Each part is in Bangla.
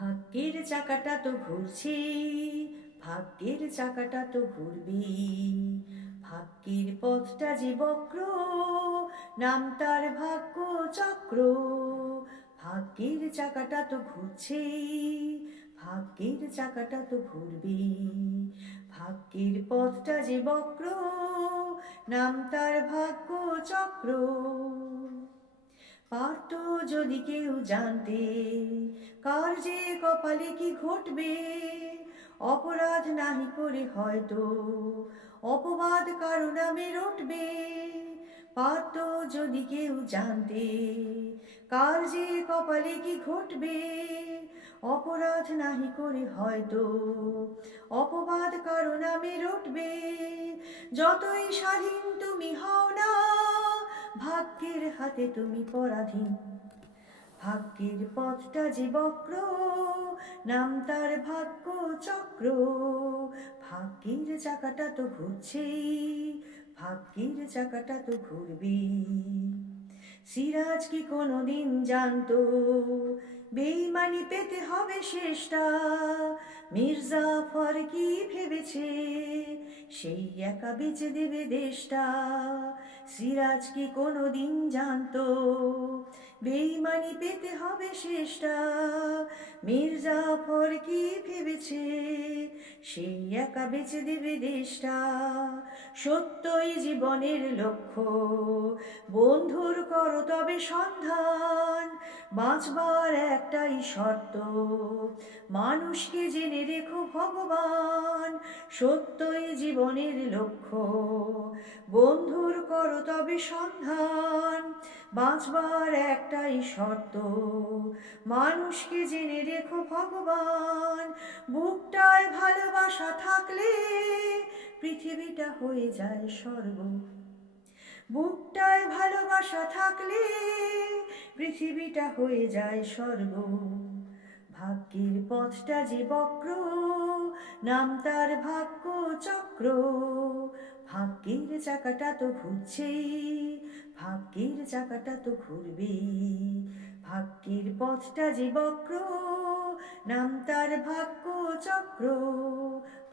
ভাগ্যের চাকাটা তো ঘুরছে, ভাগ্যের চাকাটা তো ঘুরবেই। ভাগ্যের পথটা যে বক্র, নাম তার ভাগ্য চক্র। ভাগ্যের চাকাটা তো ঘুরছে, ভাগ্যের চাকাটা তো ঘুরবেই। ভাগ্যের পথটা যে বক্র, নাম তার ভাগ্য চক্র। পারত যদি কেউ জানতে, কার যে কপালে কি ঘটবে। অপরাধ নাহি করে হয়তো অপবাদ কারো নামে রটবে। পারত যদি কেউ জানতে, কার যে কপালে কি ঘটবে। অপরাধ নাহি করে হয়তো অপবাদ কারো নামে রটবে। যতই স্বাধীন তুমি হও না, ভাগ্যের হাতে তুমি পরাধীন। ভাগ্যের পথটা যে বক্র, নাম তার ভাগ্য চক্র। ভাগ্যের চাকাটা তো ঘুরছে, ভাগ্যের চাকাটা তো ঘুরবেই। সিরাজ কি কোনোদিন জানতো বেঈমানি পেতে হবে শেষটা। মির্জাফর কি ভেবেছে সেই একা বেঁচে দেবে দেশটা। সিরাজ কি কোনোদিন জানতো বেঈমানি পেতে হবে শেষটা। মির্জাফর কি ভেবেছে সেই একা বেঁচে দেবে দেশটা। সত্যই জীবনের লক্ষ্য, বন্ধুর করো তবে সন্ধান। বাঁচবার একটাই শর্ত, মানুষকে জেনে রেখো ভগবান। সত্যই জীবনের লক্ষ্য, বন্ধুর করো তবে সন্ধান। বাঁচবার একটাই শর্ত, মানুষকে জেনে রেখো ভগবান। বুকটায় ভালোবাসা থাকলে পৃথিবীটা হয়ে যায় স্বর্গ। বুকটায় ভালোবাসা থাকলে পৃথিবীটা হয়ে যায় স্বর্গ। ভাগ্যের পথটা যে বক্র, নাম তার ভাগ্য চক্র। ভাগ্যের চাকাটা তো ঘুরছে, ভাগ্যের চাকাটা তো ঘুরবেই। ভাগ্যের পথটা যে বক্র, নাম তার ভাগ্য চক্র।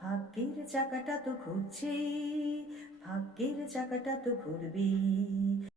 ভাগ্যের চাকাটা তো ঘুরছে, ভাগ্যের চাকাটা তো ঘুরবেই।